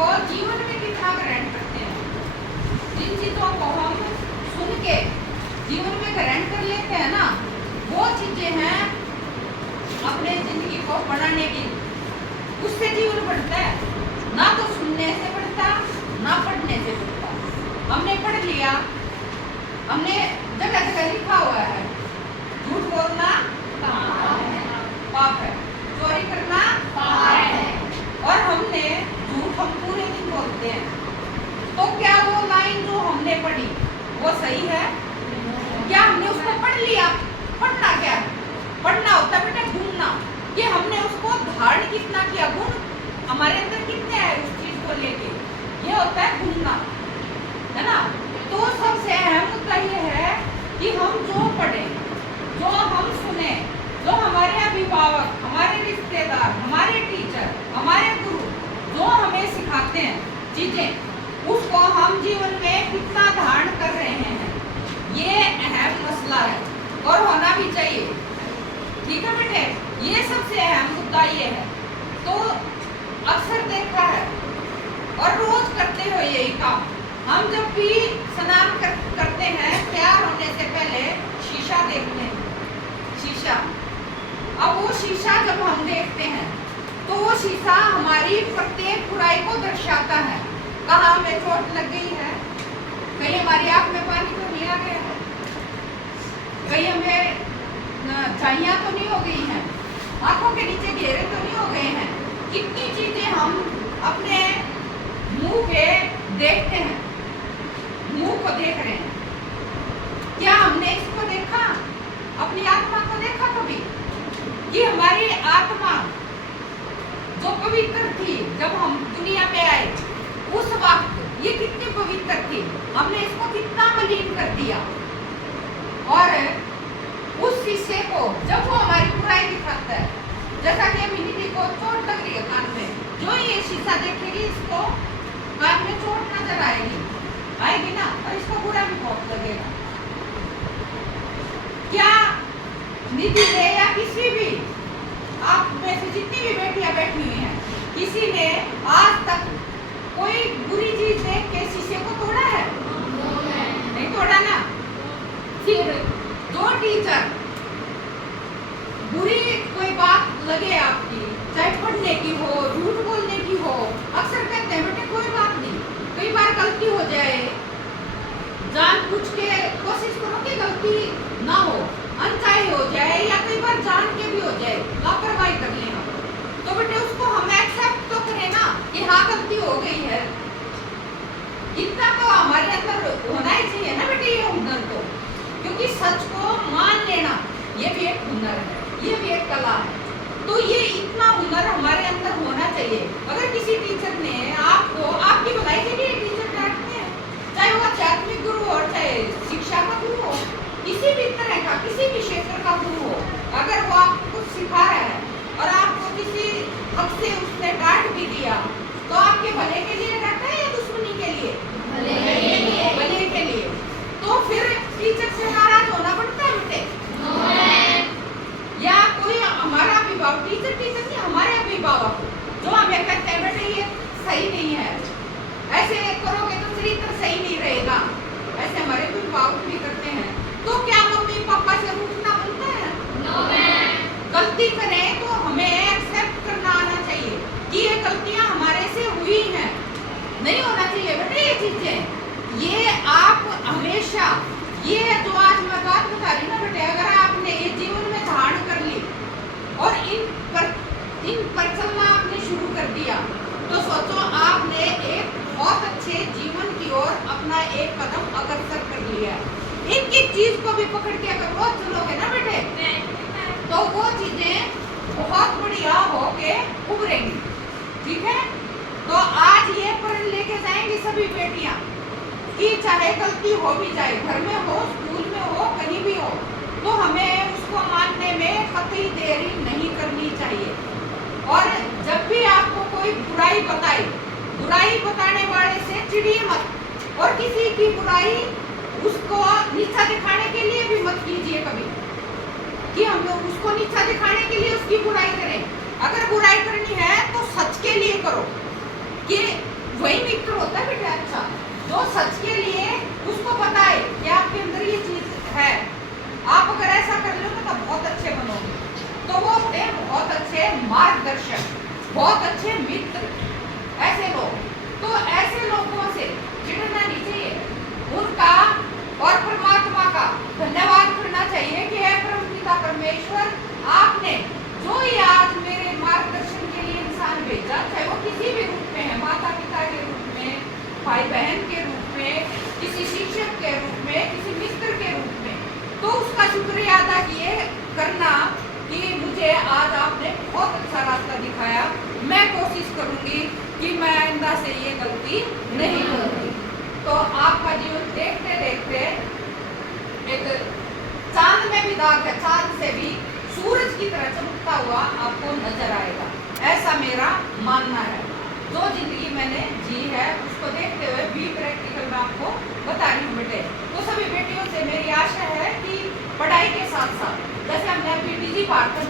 को जीवन में कितना ग्रहण करते हैं। जिन चीजों को हम सुन के जीवन में ग्रहण कर लेते हैं ना, वो चीजें हैं अपने जिंदगी को बनाने की। उससे जीवन बढ़ता है, ना तो सुनने से बढ़ता, ना पढ़ने से बढ़ता। हमने पढ़ लिया, हमने जगह जगह लिखा हुआ है झूठ बोलना पाप है, चोरी करना पाप है, और हमने झूठ हम पूरे दिन बोलते हैं। तो क्या वो लाइन जो हमने पढ़ी वो सही है? क्या हमने उसको पढ़ लिया? पढ़ना क्या है? पढ़ना होता है बेटा ढूंढना, कि हमने उसको धारण कितना किया, गुण हमारे अंदर कितने हैं उस चीज को लेके, ये होता है ढूंढना, है ना। तो सबसे अहम मुद्दा ये है कि हम जो पढ़े, जो हम सुने, जो हमारे अभिभावक, हमारे रिश्तेदार, हमारे टीचर, हमारे गुरु जो हमें सिखाते हैं चीजें, उसको हम जीवन में कितना धारण कर रहे हैं, ये अहम मसला है और होना भी चाहिए। ठीक है बेटे, ये सबसे अहम मुद्दा ये है। तो अक्सर देखा है और रोज करते हो यही काम। हम जब भी स्नान करते हैं, तैयार होने से पहले शीशा देखते हैं, शीशा। अब वो शीशा जब हम देखते हैं तो वो शीशा हमारी प्रत्येक बुराई को दर्शाता है। कहाँ हमें चोट लग गई है, कहीं हमारी आंख में पानी तो नहीं आ गया है, कहीं हमें झाइयाँ तो नहीं हो गई हैं, आंखों के नीचे घेरे तो नहीं हो गए हैं। कितनी चीजें हम अपने मुंह पे देखते हैं, मुंह को देख रहे हैं। क्या हमने इसको देखा, अपनी आत्मा को देखा कभी, कि हमारी आत्मा जो पवित्र थी जब हम दुनिया में आए, उस वक्त ये कितनी पवित्र थी, हमने इसको कितना मलिन कर दिया। और उस शीशे को जब वो हमारी बुराई दिखाता है, जैसा कि मिनी को चोट लग रही है कान में, जो ये शीशा देखेगी इसको कान में चोट नजर आएगी ना, और इसको बुरा भी बहुत लगेगा। क्या निधि ने या किसी भी आप में से जितनी भी बेटियां बैठी हुई हैं, किसी ने आज तक कोई बुरी चीज देख के शीशे को तोड़ा है? नहीं तोड़ा ना। फिर जो टीचर बुरी कोई बात लगे आपकी, चाहे पढ़ने की हो, झूठ बोलने की हो, अक्सर कहते हैं बेटे कोई बात नहीं, कई बार गलती हो जाए, जानबूझ के कोशिश करो कि गलती ना हो, अनचाही हो जाए, या कई बार जान के भी हो जाए, लापरवाही कर ले हम, तो बेटे उसको हम एक्सेप्ट तो करें ना कि हाँ गलती हो गई है। इतना तो हमारे अंदर होना ही चाहिए ना बेटे, ये हुनर तो, क्योंकि सच को मान लेना ये भी एक हुनर है, ये भी एक कला है। तो ये इतना हुनर हमारे अंदर होना चाहिए। अगर किसी टीचर ने आपको आपकी भलाई के लिए टीचर डांटते हैं, चाहे वो आध्यात्मिक गुरु हो, चाहे शिक्षा का गुरु हो, किसी भी तरह का, किसी भी क्षेत्र का गुरु हो, अगर वो आपको कुछ सिखा रहा है और आपको किसी हक से उसने डांट भी दिया, तो आपके भले के लिए डांटा है या दुश्मनी के लिए? भले के लिए। तो फिर टीचर से नाराज होना पड़ता है बेटे, या कोई हमारा अभिभावक, टीचर नहीं, हमारे अभिभावक जो हमें कहते हैं बेटे ये सही नहीं है, ऐसे करोगे तो चरित्र सही नहीं रहेगा, ऐसे हमारे अभिभावक भी करते हैं। तो क्या मम्मी पापा से रूठना बनता है? गलती करें तो हमें एक्सेप्ट करना आना चाहिए कि ये गलतियां हमारे से हुई हैं, नहीं होना चाहिए बेटे ये चीजें। ये आप हमेशा, ये जो आज मैं बात बता रही हूँ ना बेटे, अगर आपने ये जीवन में धारण कर ली और इन पर चलना आपने शुरू कर दिया, तो सोचो आपने एक बहुत अच्छे जीवन की ओर अपना एक कदम अग्रसर कर लिया। इनकी चीज को भी पकड़ के अगर रोज चलोगे ना बेटे, तो वो चीजें बहुत बढ़िया होके उभरेंगी। ठीक है, तो आज ये प्रण लेके जाएंगे सभी बेटियां कि चाहे गलती हो भी जाए, घर में हो, स्कूल में हो, कहीं भी हो, तो हमें उसको मानने में कतई देरी नहीं करनी चाहिए। और जब भी आपको कोई बुराई बताए, बुराई बताने वाले से चिढ़िए मत, और किसी की बुराई उसको नीचा दिखाने के लिए भी मत कीजिए कभी, कि हम लोग उसको नीचा दिखाने के लिए उसकी बुराई करें। अगर बुराई करनी है तो सच के लिए करो, कि वही मित्र होता है बेटा अच्छा, जो सच के लिए उसको पता है कि आपके अंदर ये चीज है, आप अगर ऐसा कर लो तो बहुत अच्छे बनोगे। तो वो होते हैं बहुत अच्छे मार्गदर्शक, बहुत अच्छे मित्र, ऐसे लोग। तो ऐसे लोगों से चिढ़ना नहीं चाहिए, उनका और परमात्मा का धन्यवाद करना चाहिए कि हे परमपिता परमेश्वर, आपने जो ये आज मेरे मार्गदर्शन के लिए इंसान भेजा, चाहे वो किसी भी रूप में है, माता पिता के रूप में, भाई बहन के रूप में, किसी शिक्षक के रूप में, किसी मित्र के रूप में, तो उसका शुक्रिया अदा किए करना कि मुझे आज आपने बहुत अच्छा रास्ता दिखाया। मैं कोशिश करूंगी कि मैं आइंदा से ये गलती नहीं करूंगी। तो आपका जीवन देखते देखते एक चांद में भी दाग है, चांद से भी सूरज की तरह चमकता हुआ आपको नजर आएगा, ऐसा मेरा मानना है। जो जिंदगी मैंने जी है उसको देखते हुए भी प्रैक्टिकल मैं आपको बता रही हूँ बेटे। तो सभी बेटियों से मेरी आशा है कि पढ़ाई के साथ साथ, जैसे हमने अभी डिजी भारत